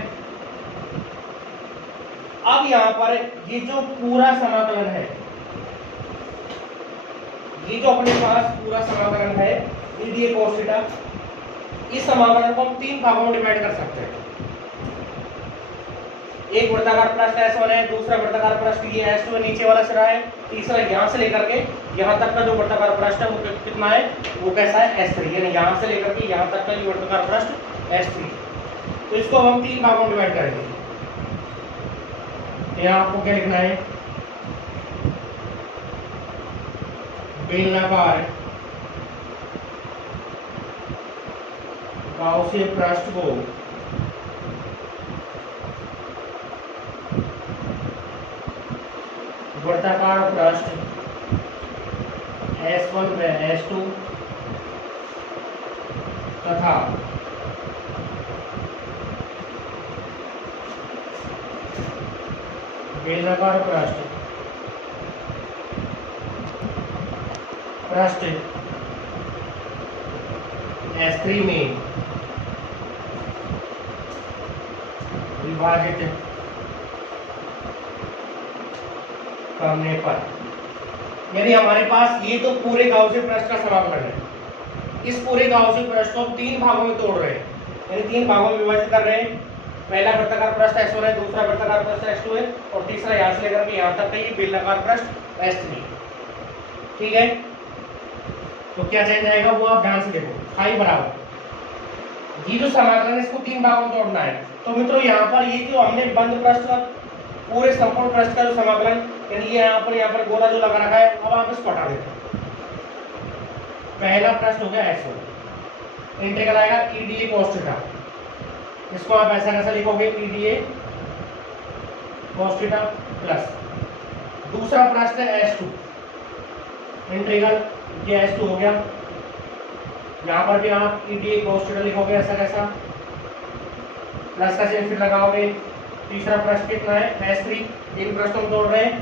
अब यहाँ पर ये जो पूरा समाकलन है, ये जो अपने पास पूरा समाकलन है E D A cos theta, इस समाकलन को हम 3 भागों में डिवाइड कर सकते हैं। एक वृत्ताकार पृष्ठ S1 है, दूसरा वृत्ताकार पृष्ठ ये S2 है, नीचे वाला सिरा है, तीसरा यहाँ से लेकर के यहाँ तक का जो वृत्ताकार पृष्ठ है वो कितना है, वो कैसा है, S3, यानी यहाँ से लेकर के यहाँ तक का ये वृत्ताकार पृष्ठ S3। तो इसको हम 3 भागों में डिवाइड करेंगे। यहाँ आपको क्या लिखना है, बेलनाकार गाउसीय पृष्ठ को वृत्ताकार पृष्ठ S1 व S2 तथा बेलनाकार पृष्ठ S3 में विभाजित करने पर, यानी हमारे पास ये तो पूरे गाउसीय पृष्ठ का समाकलन है। इस पूरे गाउसीय पृष्ठ को 3 भागों में तोड़ रहे हैं, यानी 3 भागों में विभाजित कर रहे हैं। पहला वृत्ताकार पृष्ठ S1 है, दूसरा वृत्ताकार पृष्ठ S2 है, और तीसरा यहाँ से लेकर के यहाँ तक का ये बेलनाकार पृष्ठ S3, ठीक है। तो क्या चेंज आएगा वो आप ध्यान से देखो, फाई बराबर ये जो समाकलन है इसको 3 भागों में तोड़ना है। तो मित्रों यहाँ पर ये जो हमने बंद पृष्ठ का पूरे संपूर्ण पृष्ठ का जो समाकलन, यानी ये यहाँ पर गोला जो लगा रखा है, अब आप इसको हटा देते हैं। पहला पृष्ठ हो गया S1, इंटीग्रल आएगा E D A cos theta, इसको आप ऐसा कैसा लिखोगे, E D A cos theta plus दूसरा पृष्ठ है S2, इंटीग्रल ये S2 हो गया, यहाँ पर भी आप E D A cos theta लिखोगे ऐसा कैसा, प्लस का चिन्ह फिर लगाओगे। तीसरा पृष्ठ कितना है, S3, इन पृष्ठों को तोड़ रहे हैं,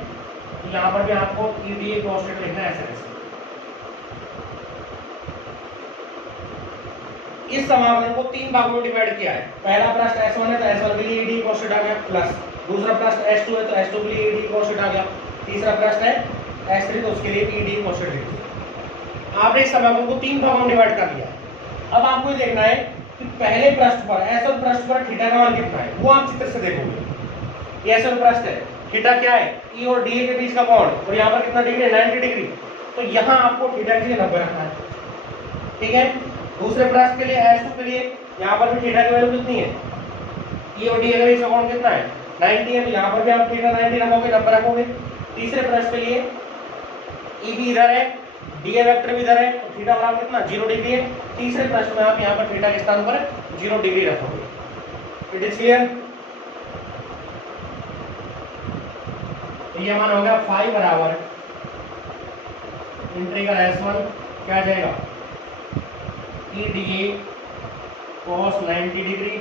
यहाँ पर भी आपको E D A cos theta लिखना है ऐसा कैसा। इस समाकलन को 3 भागों में डिवाइड किया है। पहला पृष्ठ S1 है तो S1 के लिए ED cos थीटा आ गया, प्लस दूसरा पृष्ठ S2 है तो S2 के लिए ED cos थीटा आ गया, तीसरा पृष्ठ है S3 तो उसके लिए ED cos थीटा लिख दिया। आपने इस समाकलन को 3 भागों में डिवाइड कर लिया। अब आपको ये देखना है कि पहले पृष्ठ पर S1 पृष्ठ पर थीटा का मान कितना है, वो आप चित्र से देखोगे। ये S1 पृष्ठ है, थीटा क्या है, E और DA के बीच का कोण, और यहाँ पर कितना डिग्री है, 90 डिग्री। तो यहाँ आपको थीटा की 90 रखना है, ठीक है। दूसरे पृष्ठ के लिए S2 के लिए यहाँ पर भी थीटा की वैल्यू कितनी है, E और DA के बीच का कोण कितना है, 90 है, तो यहाँ पर भी आप थीटा 90 रखोगे, 90 रखोगे। तीसरे पृष्ठ के लिए E भी इधर है, DA वेक्टर भी इधर है, तो थीटा बराबर कितना, 0 डिग्री है। तीसरे पृष्ठ में आप यहाँ पर थीटा के स्थान पर 0 डिग्री रखोगे। It is clear. तो ये मान हो गया फाई बराबर इंटीग्रल S1 क्या आ जाएगा, EDA cos 90 degree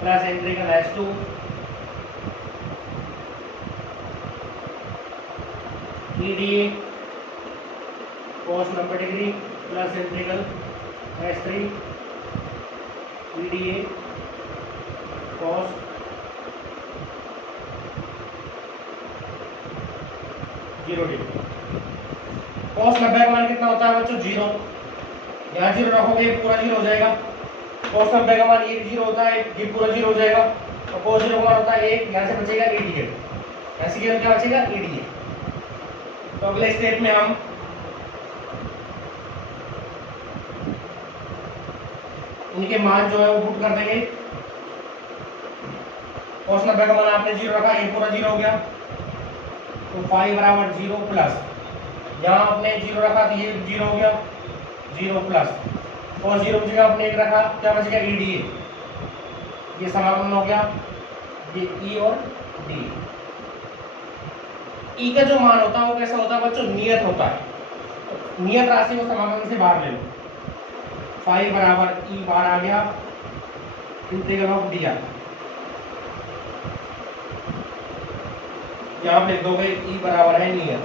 plus integral S2 EDA cos 90 degree plus integral S3 EDA cos 0 degree. cos 90 का मान कितना होता है बच्चों, 0। यहाँ 0 रखोगे पूरा 0 हो जाएगा। cos 90 का मान ये 0 होता है, ये पूरा 0 हो जाएगा। और cos 0 का मान होता है 1, यहाँ से बचेगा EDA, यहाँ से क्या बचेगा EDA। तो अगले स्टेप में हम इनके मान जो है वो पुट कर देंगे। cos 90 का मान आपने 0 रखा, ये पूरा 0 हो गया, तो फाई बराबर 0 प्लस यहाँ आपने 0 रखा तो ये 0 हो गया, 0 प्लस cos 0 की जगह आपने 1 रखा, क्या बचेगा EDA। ये समाकलन हो गया, ये E और D। E का जो मान होता है वो कैसा होता है बच्चों, नियत होता है। तो नियत राशि को समाकलन से बाहर ले लो, फाई बराबर E बाहर आ गया, इंटीग्रल ऑफ dr। यहाँ लिख दोगे E बराबर है नियत,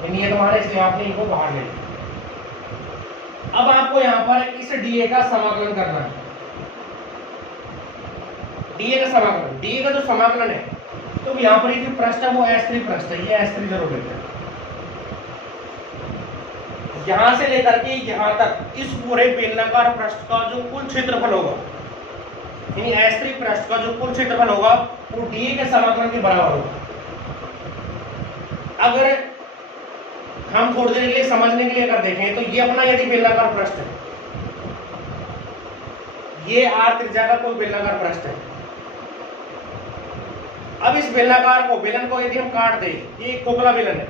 नियत मान है इसलिए आपने इनको बाहर ले लिया। अब आपको यहाँ पर इस DA का समाकलन करना है। DA का समाकलन, DA का जो समाकलन है तो यहाँ पर ये जो पृष्ठ है वो S3 पृष्ठ है, ये S3 जरूर लेते हैं। यहां से लेकर के यहां तक इस पूरे बेलनाकार पृष्ठ का जो कुल क्षेत्रफल होगा, यानी S3 पृष्ठ का जो कुल क्षेत्रफल होगा वो DA के समाकलन के बराबर होगा। अगर हम थोड़ी देर के लिए समझने के लिए अगर देखें तो ये अपना यदि बेलनाकार पृष्ठ है, ये R त्रिज्या का कोई बेलनाकार पृष्ठ है। अब इस बेलनाकार को, बेलन को यदि हम काट दें, ये एक खोखला बेलन है,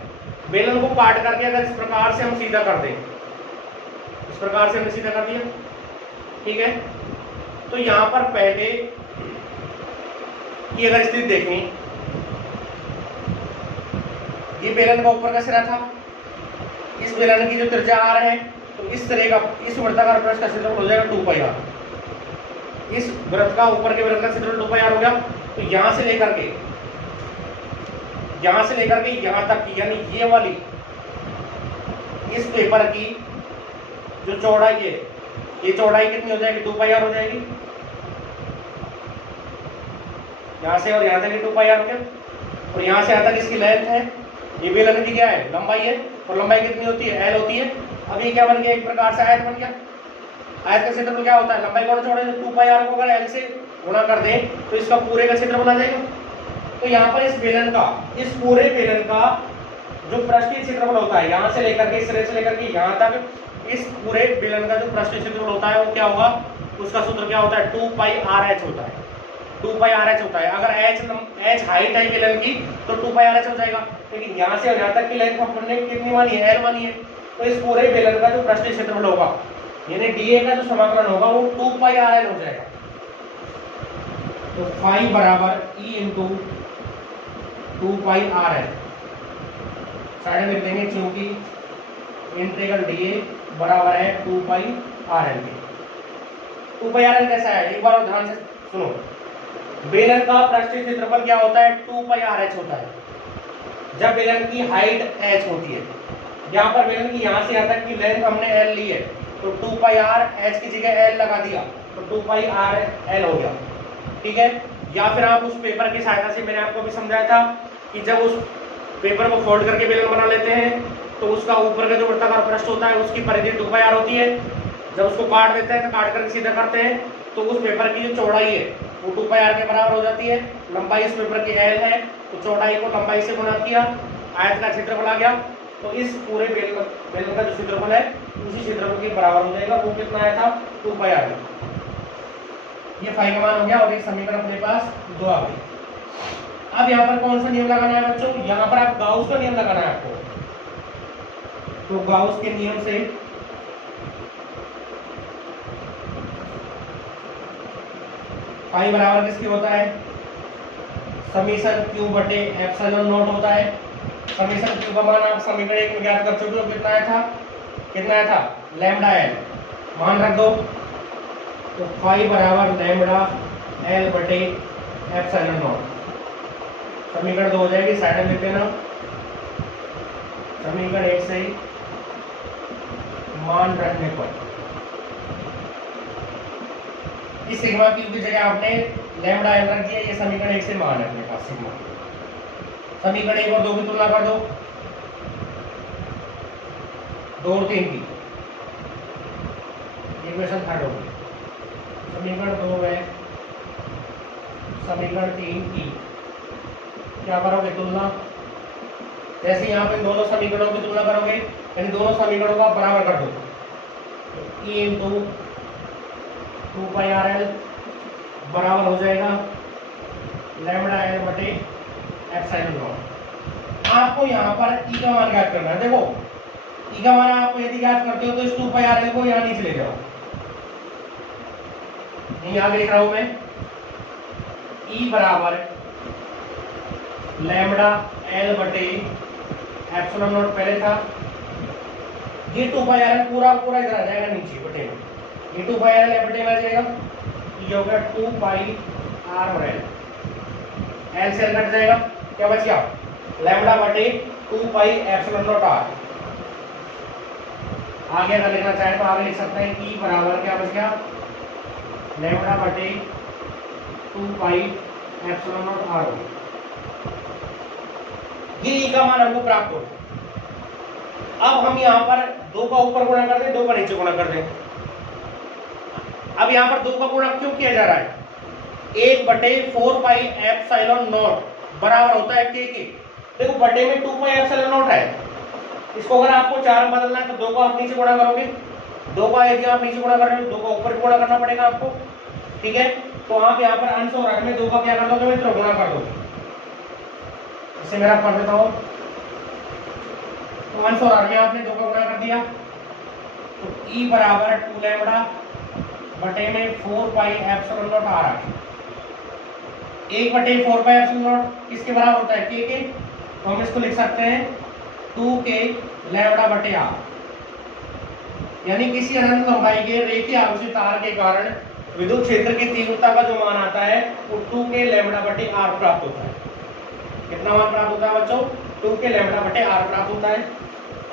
बेलन को काट करके अगर इस प्रकार से हम सीधा कर दें, इस प्रकार से हमने सीधा कर दिया, ठीक है। तो यहां पर पहले की अगर स्थिति देखें, ये बेलन का ऊपर का सिरा था, इस बेलन की जो त्रिज्या R है, तो इस तरह का इस वृत्ताकार पृष्ठ का क्षेत्रफल हो जाएगा 2πr। इस वृत्त का ऊपर के वृत्त का क्षेत्रफल 2πr हो गया। तो यहां से लेकर के यहां तक की, यानी ये वाली इस पेपर की जो चौड़ाई है, ये चौड़ाई कितनी हो जाएगी, 2πr हो जाएगी। यहां से और यहां तक 2πr हो गया। और यहां से यहां तक इसकी लेंथ है, ये बेलन की क्या है, लंबाई है, और लंबाई कितनी होती है, L होती है। अब ये क्या बन गया, एक प्रकार से आयत बन गया। आयत का क्षेत्रफल क्या होता है, लंबाई गुणा चौड़ाई, 2πr को अगर L से गुणा कर दें तो इसका पूरे का क्षेत्रफल आ जाएगा। तो यहाँ पर इस बेलन का, इस पूरे बेलन का जो पृष्ठीय क्षेत्रफल होता है, यहाँ से लेकर के इस तरह से लेकर के यहाँ तक, इस पूरे बेलन का जो पृष्ठीय क्षेत्रफल होता है वो क्या होगा, उसका सूत्र क्या होता है, 2πrh होता है। 2πrh होता है। अगर h हाइट है बेलन की तो 2πrh हो जाएगा। लेकिन यहाँ से और यहाँ तक की लेंथ हमने कितनी मानी है, L मानी है। तो इस पूरे बेलन का जो पृष्ठीय क्षेत्रफल होगा, यानी DA का जो समाकलन होगा वो 2πrl हो जाएगा। तो फाई बराबर E इंटू 2πrl साइड में लिख देंगे, क्योंकि इंटीग्रल DA बराबर है 2πrl के। 2πrl कैसा है, एक बार ध्यान से सुनो। बेलन का पृष्ठीय क्षेत्रफल क्या होता है, 2πrh होता है। जब बेलन की हाइट h होती है, यहाँ पर बेलन की यहाँ से यहाँ तक की लेंथ हमने एल ली है, तो 2 पाई आर, एच की जगह एल लगा दिया, तो 2 पाई आर एल हो गया, ठीक है। या फिर आप उस पेपर की सहायता से, मैंने आपको भी समझाया था कि जब उस पेपर को फोल्ड करके बेलन बना लेते हैं तो उसका ऊपर का जो वृत्ताकार पृष्ठ होता है उसकी परिधि 2 पाई आर होती है। जब उसको काट देते हैं तो काट करके सीधा करते हैं तो उस पेपर की जो चौड़ाई है वो 2 पाई आर के बराबर हो जाती है। लंबाई इस पेपर की एल है, तो चौड़ाई को लंबाई से गुणा किया, आयत का क्षेत्रफल आ गया, तो इस पूरे बेलन का जो क्षेत्रफल है उसी क्षेत्रफल के बराबर हो जाएगा। वो कितना आया था? 2 पाई आर। ये फाई का मान हो गया और एक समीकरण अपने पास 2 आ गई। अब यहाँ पर कौन सा नियम लगाना है बच्चों? यहाँ पर आप गाउस का नियम लगाना है आपको। तो गाउस के नियम से फाई बराबर किसकी होता है? समीशन क्यू बटे एप्सिलॉन नॉट होता है। समीशन क्यू का मान आप समीकरण 1 में ज्ञात कर चुके हो, कितना आया था? कितना आया था? लैम्डा एल मान रख दो, तो फाई बराबर लैम्डा एल बटे एप्सिलॉन नॉट। समीकरण 2 हो जाएगी, साइड में लिख देना। समीकरण 1 से मान रखने पर इस सिग्मा क्यू की जगह आपने लैम्डा एल रख दिया। ये समीकरण 1 से मान है अपने पास सिग्मा। समीकरण 1 और 2 की तुलना कर दो, 2 और 3 की, इक्वेशन थर्ड होगी। समीकरण 2 है समीकरण 3 की क्या करोगे? तुलना। जैसे यहाँ पे दोनों समीकरणों की तुलना करोगे, यानी दोनों समीकरणों को आप बराबर कर दो, तो ई इंटू 2 पाई आर एल बराबर हो जाएगा लैम्डा एल बटे एप्सिलॉन नॉट। आपको यहाँ पर ई का मान ज्ञात करना है। देखो ई का मान आपको यदि ज्ञात करते हो तो इस 2 पाई आर एल को यहाँ नीचे ले जाओ, यही आगे लिख रहा हूं मैं। ई बराबर लैम्डा एल बटे एप्सिलॉन नॉट पहले था, ये 2 पाई आर एल पूरा पूरा इधर आ जाएगा नीचे बटे में, ये 2 पाई आर एल बटे में आ जाएगा, ये हो गया 2 पाई आर और एल, एल से एल कट जाएगा, क्या बच गया? लैम्डा बटे 2 पाई एप्सिलॉन नॉट आर। आगे अगर लिखना चाहे तो आगे लिख सकते हैं ई बराबर क्या बच गया? लैम्डा बटे 2 पाई एप्सिलॉन नॉट आर। ये ई का मान हमको प्राप्त हो। अब हम यहाँ पर 2 का ऊपर गुणा कर दें, 2 का नीचे गुणा कर दें। अब यहाँ पर 2 का गुणा क्यों किया जा रहा है? 1 बटे 4 पाई एप्सिलॉन नॉट बराबर होता है के। देखो बटे में 2 पाई एप्सिलॉन नॉट है, इसको अगर आपको 4 में बदलना है तो 2 को आप नीचे गुणा करोगे, 2 का यदि आप नीचे गुणा कर रहे हो 2 का ऊपर गुणा करना पड़ेगा आपको, ठीक है। तो आप यहाँ पर अंश और हर में 2 का क्या कर दोगे मित्रों? गुणा कर दोगे। इसे मेरा कर देता हूँ, तो अंश और हर में आपने 2 का गुणा कर दिया, तो ई बराबर 2 लैम्डा बटे में 4 पाई एप्सिलॉन नॉट आ रहा है। 1 बटे 4 पाई एप्सिलॉन नॉट किसके बराबर होता है? के। तो हम इसको लिख सकते हैं 2k लैम्डा बटे आर, यानी किसी अनंत लंबाई के रेखीय आवेशित तार के कारण विद्युत क्षेत्र की तीव्रता का जो मान आता है वो 2k लैम्डा बटे आर प्राप्त होता है। कितना मान प्राप्त होता है बच्चों? 2k लैम्डा बटे आर प्राप्त होता है।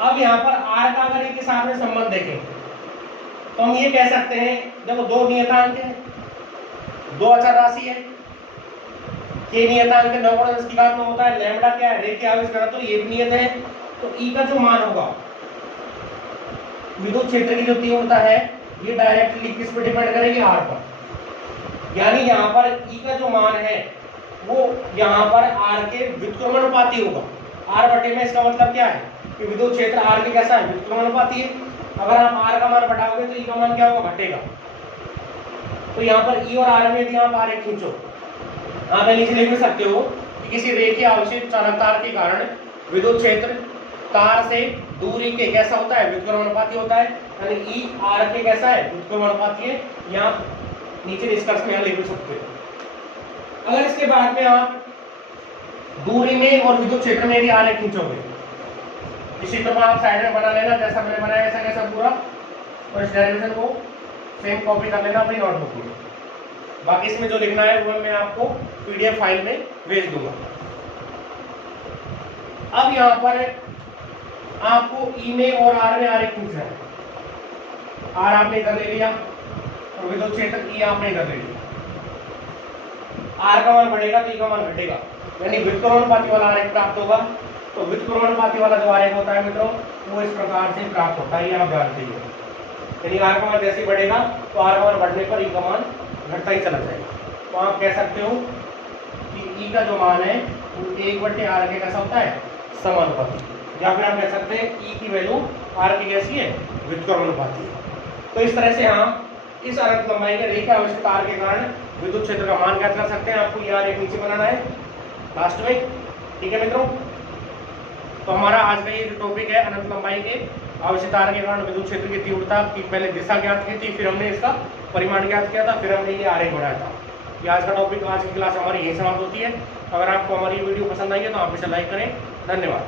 अब यहाँ पर आर का अगर एक के साथ में संबंध देखें तो हम ये कह सकते हैं, देखो 2 नियतांक है, 2 अचर राशि है, के नियतांक 9 में होता है, लैम्डा क्या है? रेखीय आवेश घनत्व, ये भी नियत है। तो ई का जो मान होगा विद्युत क्षेत्र की जो तीव्रता है ये डायरेक्टली किस पे डिपेंड करेगी? आर पर। यानी यहाँ पर ई का जो मान है वो यहाँ पर आर के व्युत्क्रमानुपाती होगा। आर बटे में इसका मतलब क्या है कि विद्युत क्षेत्र आर के कैसा है? व्युत्क्रमानुपाती है। अगर आप आर का मान बढ़ाओगे तो ई का मान क्या होगा? घटेगा। तो यहाँ पर ई और आर में यदि आप आरेख खींचो, आप नीचे लिख भी सकते हो कि किसी रेखीय आवेशित चालक तार के कारण विद्युत क्षेत्र तार से दूरी के कैसा होता है? व्युत्क्रमानुपाती होता है। यानी ई आर के कैसा है? व्युत्क्रमानुपाती है। यहाँ नीचे निष्कर्ष में यहाँ लिख भी सकते हो। अगर इसके बाद में आप दूरी में और विद्युत क्षेत्र में यदि आरेख खींचोगे, इस चित्र को आप साइड में बना लेना जैसा मैंने बनाया ऐसा कैसा पूरा, और इस डेरिवेशन को सेम कॉपी कर लेना अपनी नोटबुक में। बाकी इसमें जो लिखना है वो मैं आपको पीडीएफ फाइल में भेज दूंगा। अब यहाँ पर आपको ई में और आर में आरेख पूछना है। आर आपने इधर ले लिया और विद्युत क्षेत्र ई आपने इधर ले लिया। आर का मान बढ़ेगा तो ई का मान घटेगा, यानी व्युत्क्रमणुपाती वाला आरेख प्राप्त होगा। तो व्युत्क्रमणुपाती वाला जो आरेख होता है मित्रों वो इस प्रकार से प्राप्त होता है, ये आप जानते ही हो। यानी आर का मान जैसे ही बढ़ेगा तो आर का मान बढ़ने पर ई का मान घटता ही चला जाएगा। तो आप कह सकते हो कि ई का जो मान है वो 1/r के कैसा होता है, समानुपाती, या फिर आप कह सकते हैं ई की वैल्यू आर की कैसी है, व्युत्क्रमणुपाती है। तो इस तरह से हम इस अनंत लंबाई के रेखा आवेशित तार के कारण विद्युत क्षेत्र का मान ज्ञात कर सकते हैं। आपको यार एक नीचे बनाना है लास्ट में, ठीक है मित्रों। तो हमारा आज का ये जो टॉपिक है अनंत लंबाई के आवेशित तार के कारण विद्युत क्षेत्र की तीव्रता की पहले दिशा ज्ञात की थी, फिर हमने इसका परिमाण ज्ञात किया था, फिर हमने ये आरेख बनाया था। ये आज का टॉपिक, आज की क्लास हमारी यही समाप्त होती है। अगर आपको हमारी वीडियो पसंद आई है तो आप इसे लाइक करें। धन्यवाद।